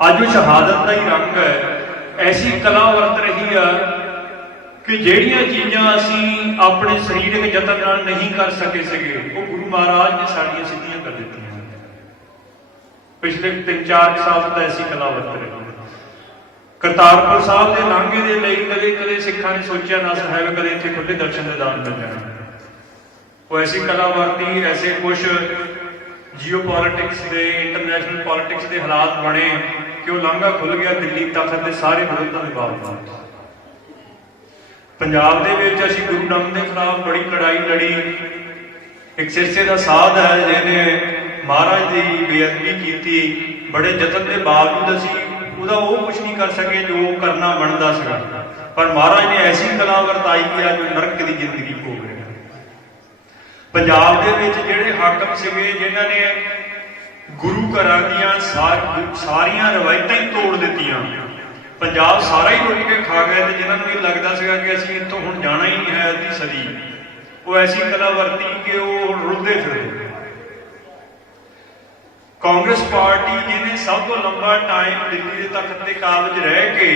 ਅੱਜ ਉਹ ਸ਼ਹਾਦਤ ਦਾ ਹੀ ਰੰਗ ਹੈ। ਐਸੀ ਕਲਾ ਵਰਤ ਰਹੀ ਆ ਕਿ ਜਿਹੜੀਆਂ ਚੀਜ਼ਾਂ ਅਸੀਂ ਆਪਣੇ ਸਰੀਰਕ ਯਤਨ ਨਾਲ ਨਹੀਂ ਕਰ ਸਕੇ ਸੀਗੇ, ਉਹ ਗੁਰੂ ਮਹਾਰਾਜ ਨੇ ਸਾਡੀਆਂ ਸਿੱਧੀਆਂ ਕਰ ਦਿੱਤੀਆਂ। ਪਿਛਲੇ 3-4 ਸਾਲ ਤੋਂ ਐਸੀ ਕਲਾ ਵਰਤ ਰਹੀ ਕਰਤਾਰਪੁਰ ਸਾਹਿਬ ਦੇ ਲਾਂਘੇ ਦੇ ਲਈ ਕਦੇ ਕਦੇ ਸਿੱਖਾਂ ਨੇ ਸੋਚਿਆ, ਨਾ ਸਾਹਿਬ ਕਦੇ ਇੱਥੇ ਖੁੱਲੇ ਦਰਸ਼ਨ ਦੇ ਦਾਨ ਮਿਲ ਜਾਣ। ਉਹ ਐਸੀ ਕਲਾ ਵਰਤੀ, ਐਸੇ ਕੁਝ ਜੀਓਪੋਲਿਟਿਕਸ ਦੇ ਇੰਟਰਨੈਸ਼ਨਲ ਪੋਲਿਟਿਕਸ ਦੇ ਹਾਲਾਤ ਬਣੇ। ਕਿ ਉਹ ਲਾਂਘਾ ਖੁੱਲ ਗਿਆ ਦਿੱਲੀ ਤਖਤ ਦੇ ਸਾਰੇ ਵਿਰੋਧਾਂ ਦੇ ਬਾਵਜੂਦ ਪੰਜਾਬ ਦੇ ਵਿੱਚ ਅਸੀਂ ਗੁਰੂ ਨਾਨਕ ਦੇ ਖਿਲਾਫ ਬੜੀ ਲੜਾਈ ਲੜੀ। ਇੱਕ ਸਿਰਸੇ ਦਾ ਸਾਧ ਹੈ ਜਿਹਨੇ ਮਹਾਰਾਜ ਦੀ ਬੇਅਦਬੀ ਕੀਤੀ। ਬੜੇ ਯਤਨ ਦੇ ਬਾਵਜੂਦ ਅਸੀਂ ਉਹਦਾ ਉਹ ਕੁਝ ਨਹੀਂ ਕਰ ਸਕੇ ਜੋ ਕਰਨਾ ਬਣਦਾ ਸੀਗਾ। ਪਰ ਮਹਾਰਾਜ ਨੇ ਐਸੀ ਕਲਾ ਵਰਤਾਈ ਕਿ ਅੱਜ ਨਰਕ ਦੀ ਜ਼ਿੰਦਗੀ ਭੋਗ ਰਿਹਾ। ਪੰਜਾਬ ਦੇ ਵਿੱਚ ਜਿਹੜੇ ਹਾਕਮ ਸੀਗੇ, ਜਿਨ੍ਹਾਂ ਨੇ ਗੁਰੂ ਘਰਾਂ ਦੀਆਂ ਸਾਰੀਆਂ ਰਵਾਇਤਾਂ ਹੀ ਤੋੜ ਦਿੱਤੀਆਂ। ਪੰਜਾਬ ਸਾਰਾ ਹੀ ਲੁੱਟ ਕੇ ਖਾ ਗਏ ਤੇ ਜਿਨ੍ਹਾਂ ਨੂੰ ਇਹ ਲੱਗਦਾ ਸੀਗਾ ਕਿ ਅਸੀਂ ਇੱਥੋਂ ਹੁਣ ਜਾਣਾ ਹੀ ਨਹੀਂ ਹੈ ਅੱਧੀ ਸਦੀ। ਉਹ ਐਸੀ ਕਲਾ ਵਰਤੀ ਕਿ ਉਹ ਰੁੱਦੇ ਫਿਰਦੇ। ਕਾਂਗਰਸ ਪਾਰਟੀ ਜਿਹਨੇ ਸਭ ਤੋਂ ਲੰਬਾ ਟਾਈਮ ਦਿੱਲੀ ਦੇ ਤਖਤ ਦੇ ਕਾਬਜ ਰਹਿ ਕੇ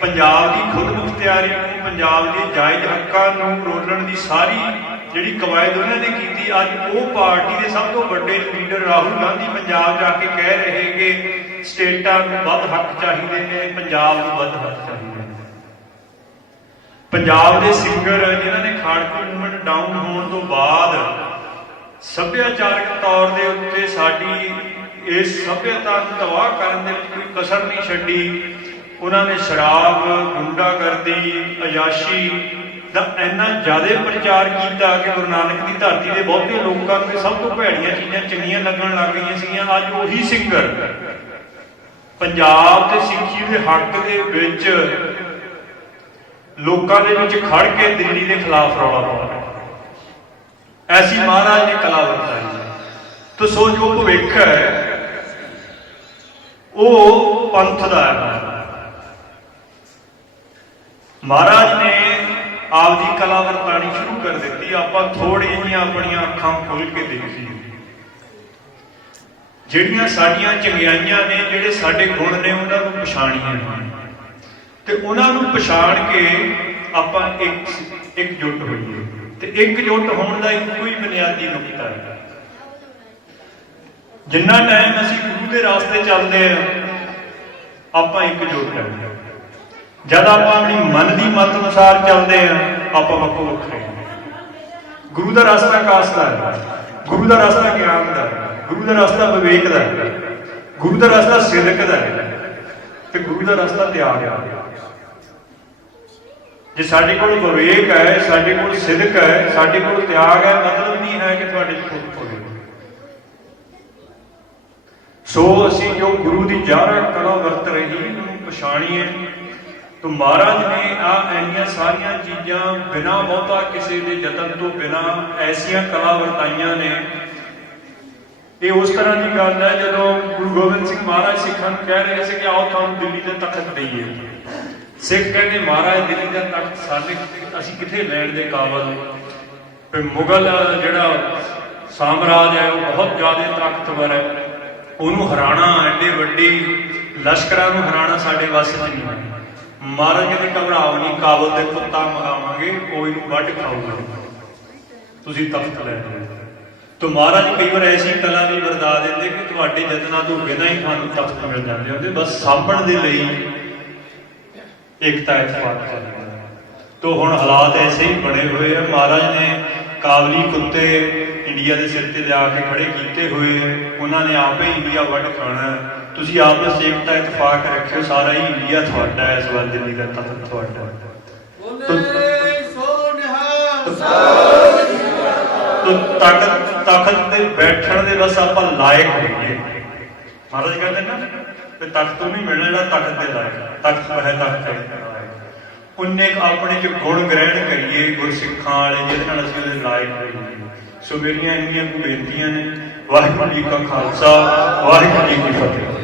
ਪੰਜਾਬ ਦੀ ਖੁਦ ਮੁਖਤਿਆਰੀ ਨੂੰ, ਪੰਜਾਬ ਦੇ ਜਾਇਜ਼ ਹੱਕਾਂ ਨੂੰ ਰੋਲਣ ਦੀ ਸਾਰੀ ਜਿਹੜੀ ਕਵਾਇਦ ਉਹਨਾਂ ਨੇ ਕੀਤੀ, ਅੱਜ ਉਹ ਪਾਰਟੀ ਦੇ ਸਭ ਤੋਂ ਵੱਡੇ ਲੀਡਰ ਰਾਹੁਲ ਗਾਂਧੀ ਪੰਜਾਬ ਜਾ ਕੇ ਕਹਿ ਰਹੇ ਕਿ ਸਟੇਟਾਂ ਨੂੰ ਵੱਧ ਹੱਕ ਚਾਹੀਦੇ ਨੇ, ਪੰਜਾਬ ਨੂੰ ਵੱਧ ਹੱਕ ਚਾਹੀਦੇ ਨੇ। ਪੰਜਾਬ ਦੇ ਸਿੰਗਰ ਜਿਨ੍ਹਾਂ ਨੇ ਖਾੜਕੂ ਮੂਵਮੈਂਟ ਡਾਊਨ ਹੋਣ ਤੋਂ ਬਾਅਦ ਸੱਭਿਆਚਾਰਕ ਤੌਰ ਦੇ ਉੱਤੇ ਸਾਡੀ ਇਸ ਸੱਭਿਅਤਾ ਨੂੰ ਤਬਾਹ ਕਰਨ ਦੇ ਵਿੱਚ ਕੋਈ ਕਸਰ ਨਹੀਂ ਛੱਡੀ। ਉਹਨਾਂ ਨੇ ਸ਼ਰਾਬ, ਗੁੰਡਾਗਰਦੀ, ਅਯਾਸ਼ੀ ਦਾ ਇੰਨਾ ਜ਼ਿਆਦਾ ਪ੍ਰਚਾਰ ਕੀਤਾ ਕਿ ਗੁਰੂ ਨਾਨਕ ਦੀ ਧਰਤੀ ਦੇ ਬਹੁਤੇ ਲੋਕਾਂ ਨੂੰ ਸਭ ਤੋਂ ਭੈੜੀਆਂ ਚੀਜ਼ਾਂ ਚੰਗੀਆਂ ਲੱਗਣ ਲੱਗ ਗਈਆਂ ਸੀਗੀਆਂ। ਅੱਜ ਉਹੀ ਸਿੰਗਰ ਪੰਜਾਬ ਤੇ ਸਿੱਖੀ ਦੇ ਹੱਕ ਦੇ ਵਿੱਚ ਲੋਕਾਂ ਦੇ ਵਿੱਚ ਖੜ ਕੇ ਦਿੱਲੀ ਦੇ ਖਿਲਾਫ ਰੌਲਾ ਪਾ ਐਸੀ ਮਹਾਰਾਜ ਨੇ ਕਲਾ ਵਰਤਾਈ। ਤੋ ਸੋ ਜੋ ਭਵਿੱਖ ਹੈ, ਉਹ ਪੰਥ ਦਾ ਹੈ। ਮਹਾਰਾਜ ਆਪਦੀ ਕਲਾ ਵਰਤਾਣੀ ਸ਼ੁਰੂ ਕਰ ਦਿੱਤੀ, ਆਪਾਂ ਥੋੜੀ ਜਿਹੀਆਂ ਆਪਣੀਆਂ ਅੱਖਾਂ ਖੋਲ ਕੇ ਦੇਖੀਏ ਜਿਹੜੀਆਂ ਸਾਡੀਆਂ ਚੰਗਿਆਈਆਂ ਨੇ, ਜਿਹੜੇ ਸਾਡੇ ਗੁਣ ਨੇ, ਉਹਨਾਂ ਨੂੰ ਪਛਾਣੀਏ ਤੇ ਉਹਨਾਂ ਨੂੰ ਪਛਾਣ ਕੇ ਆਪਾਂ ਇੱਕ ਇੱਕ ਜੁੱਟ ਹੋਈਏ। ਤੇ ਇੱਕ ਜੁੱਟ ਹੋਣ ਦਾ ਇੱਕੋ ਹੀ ਬੁਨਿਆਦੀ ਨੁਕਤਾ ਹੈ ਜਿੰਨਾ ਟਾਈਮ ਅਸੀਂ ਗੁਰੂ ਦੇ ਰਾਸਤੇ ਚੱਲਦੇ ਆ ਆਪਾਂ ਇੱਕ ਜੁੱਟ ਹਾਂ। ਜਦ ਆਪਾਂ ਆਪਣੀ ਮਨ ਦੀ ਮਤ ਅਨੁਸਾਰ ਚੱਲਦੇ ਆ ਆਪਾਂ ਵੱਖੋ ਵੱਖਰੇ ਗੁਰੂ ਦਾ ਰਸਤਾ ਕਾਸ ਦਾ ਹੈ। ਗੁਰੂ ਦਾ ਰਸਤਾ ਗਿਆਨ ਦਾ ਗੁਰੂ ਦਾ ਰਸਤਾ ਵਿਵੇਕ ਦਾ ਗੁਰੂ ਦਾ ਰਸਤਾ ਸਿਦਕ ਦਾ ਤੇ ਗੁਰੂ ਦਾ ਰਸਤਾ ਤਿਆਗ ਦਾ ਜੇ ਸਾਡੇ ਕੋਲ ਵਿਵੇਕ ਹੈ, ਸਾਡੇ ਕੋਲ ਸਿਦਕ ਹੈ, ਸਾਡੇ ਕੋਲ ਤਿਆਗ ਹੈ, ਮਤਲਬ ਨਹੀਂ ਹੈ ਕਿ ਤੁਹਾਡੇ ਚ ਹੋਵੇ ਸੋ ਅਸੀਂ ਜੋ ਗੁਰੂ ਦੀ ਜਾਰਾ ਕਲਾ ਵਰਤ ਰਹੀ ਉਹਨੂੰ ਪਛਾਣੀਏ। ਤੋ ਮਹਾਰਾਜ ਨੇ ਆ ਐਨੀਆਂ ਸਾਰੀਆਂ ਚੀਜ਼ਾਂ ਬਿਨਾ ਬਹੁਤਾ ਕਿਸੇ ਦੇ ਯਤਨ ਤੋਂ ਬਿਨਾ ਐਸੀਆਂ ਕਲਾ ਵਰਤਾਈਆਂ ਨੇ। ਇਹ ਉਸ ਤਰ੍ਹਾਂ ਦੀ ਗੱਲ ਹੈ ਜਦੋਂ ਗੁਰੂ ਗੋਬਿੰਦ ਸਿੰਘ ਮਹਾਰਾਜ ਸਿੱਖਾਂ ਨੂੰ ਕਹਿ ਰਹੇ ਸੀ ਕਿ ਆਓ ਤੁਹਾਨੂੰ ਦਿੱਲੀ ਦਾ ਤਖਤ ਦਈਏ। ਸਿੱਖ ਕਹਿੰਦੇ, ਮਹਾਰਾਜ, ਦਿੱਲੀ ਦਾ ਤਖਤ ਸਾਡੇ ਅਸੀਂ ਕਿੱਥੇ ਲੈਣ ਦੇ ਕਾਬਲ ਤੇ ਮੁਗਲ ਜਿਹੜਾ ਸਾਮਰਾਜ ਹੈ, ਉਹ ਬਹੁਤ ਜ਼ਿਆਦਾ ਤਾਕਤਵਰ ਹੈ। ਉਹਨੂੰ ਹਰਾਣਾ ਐਡੇ ਵੱਡੀ ਲਸ਼ਕਰਾਂ ਨੂੰ ਹਰਾਣਾ ਸਾਡੇ ਵੱਸ 'ਚ ਨਹੀਂ ਹੈ। ਮਹਾਰਾਜ ਕਹਿੰਦੇ ਘਬਰਾਓ ਨਹੀਂ, ਕਾਬਲ ਦੇ ਕੁੱਤਾ ਮਗਾਵਾਂਗੇ ਉਹ ਇਹਨੂੰ ਵੱਢ ਖਾਊਗਾ। ਤੁਸੀਂ ਤਖਤ ਲੈ ਲਓ। ਤੋ ਮਹਾਰਾਜ ਕਈ ਵਾਰ ਐਸੀ ਕਲਾ ਵੀ ਵਰਦਾ ਦਿੰਦੇ ਕਿ ਤੁਹਾਡੇ ਯਤਨਾਂ ਤੋਂ ਬਿਨਾਂ ਹੀ ਤੁਹਾਨੂੰ ਤਖਤ ਮਿਲ ਜਾਂਦੇ ਹੁੰਦੇ, ਬਸ ਸਾਂਭਣ ਦੇ ਲਈ ਏਕਤਾ ਇਤਫਾਕ ਚਾਹੀਦਾ ਤੋ ਹੁਣ ਹਾਲਾਤ ਐਸੇ ਹੀ ਬਣੇ ਹੋਏ ਆ, ਮਹਾਰਾਜ ਨੇ ਕਾਬਲੀ ਕੁੱਤੇ ਇੰਡੀਆ ਦੇ ਸਿਰ ਤੇ ਲਿਆ ਕੇ ਖੜੇ ਕੀਤੇ ਹੋਏ ਉਹਨਾਂ ਨੇ ਆਪੇ ਹੀ ਇੰਡੀਆ ਵੱਢ ਖਾਣਾ। ਤੁਸੀਂ ਆਪਸ ਏਕਤਾ ਇਤਫਾਕ ਰੱਖਿਓ ਸਾਰਾ ਹੀ ਇੰਡੀਆ ਤੁਹਾਡਾ ਹੈ ਇਸ ਵਾਰ ਦਿੱਲੀ ਦਾ ਤਖਤ ਤੁਹਾਡਾ ਹੈ। ਬੋਲੇ ਤੋ ਤਖਤ ਤਖਤ ਤੇ ਬੈਠਣ ਦੇ ਬਸ ਆਪਾਂ ਲਾਇਕ ਹੋਈਏ ਮਹਾਰਾਜ ਕਹਿੰਦੇ ਨਾ ਤੇ ਤਖਤ ਤੋਂ ਨਹੀਂ ਮਿਲਣਾ ਜਿਹੜਾ ਤਖਤ ਦੇ ਲਾਇਕ। ਤਖਤ ਹੈ ਤਖਤ ਹੈ ਉਨੇ ਆਪਣੇ ਚ ਗੁਣ ਗ੍ਰਹਿਣ ਕਰੀਏ ਗੁਰਸਿੱਖਾਂ ਵਾਲੇ, ਜਿਹਦੇ ਨਾਲ ਅਸੀਂ ਉਹਦੇ ਲਾਇਕ ਹੋਈਏ ਸੋ ਮੇਰੀਆਂ ਇੰਨੀਆਂ ਕੁ ਬੇਨਤੀਆਂ ਨੇ। ਵਾਹਿਗੁਰੂ ਜੀ ਕਾ ਖਾਲਸਾ, ਵਾਹਿਗੁਰੂ ਜੀ ਕੀ ਫਤਿਹ।